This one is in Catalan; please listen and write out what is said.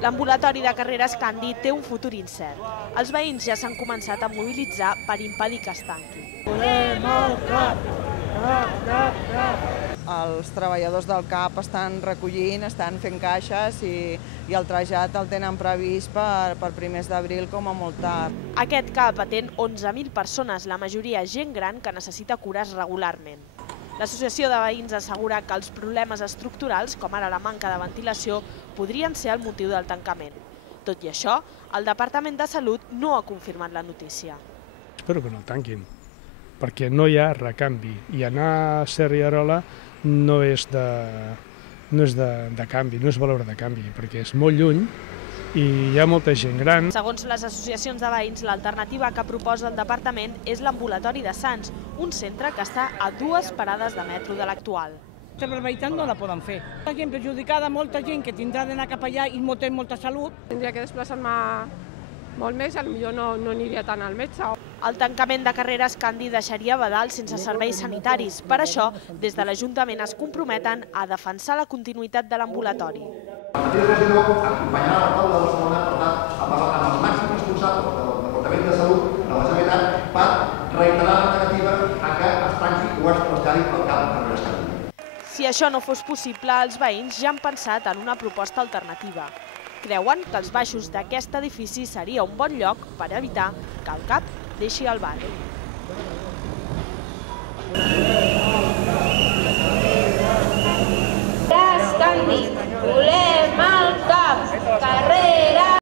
L'ambulatori de Carreras Candi té un futur incert. Els veïns ja s'han començat a mobilitzar per impedir que es tanqui. Volem el CAP! Els treballadors del CAP estan recollint, estan fent caixes i el trasllat el tenen previst per primers d'abril com a molt tard. Aquest CAP atén 11.000 persones, la majoria gent gran que necessita cures regularment. L'Associació de Veïns assegura que els problemes estructurals, com ara la manca de ventilació, podrien ser el motiu del tancament. Tot i això, el Departament de Salut no ha confirmat la notícia. Espero que no tanquin, perquè no hi ha recanvi. I anar a Serriarola no és de canvi, no és valor de canvi, perquè és molt lluny i hi ha molta gent gran. Segons les associacions de veïns, l'alternativa que proposa el departament és l'ambulatori de Sants, un centre que està a 2 parades de metro de l'actual. La barbaritat no la poden fer. La gent perjudicada, molta gent que tindrà d'anar cap allà i no té molta salut. Tindria que desplaçar-me molt més, potser no aniria tant al metge. El tancament de Carreras Candi deixaria Badal sense serveis sanitaris. Per això, des de l'Ajuntament es comprometen a defensar la continuïtat de l'ambulatori. El mateix regidor acompanyarà l'alcalde de Barcelona, per tant, a parlar amb els màxims responsables del Departament de Salut de la Generalitat per reiterar la negativa a que es tanqui o es traslladi el CAP de Carreras Candi. Si això no fos possible, els veïns ja han pensat en una proposta alternativa. Creuen que els baixos d'aquest edifici seria un bon lloc per evitar que el CAP deixi el barri.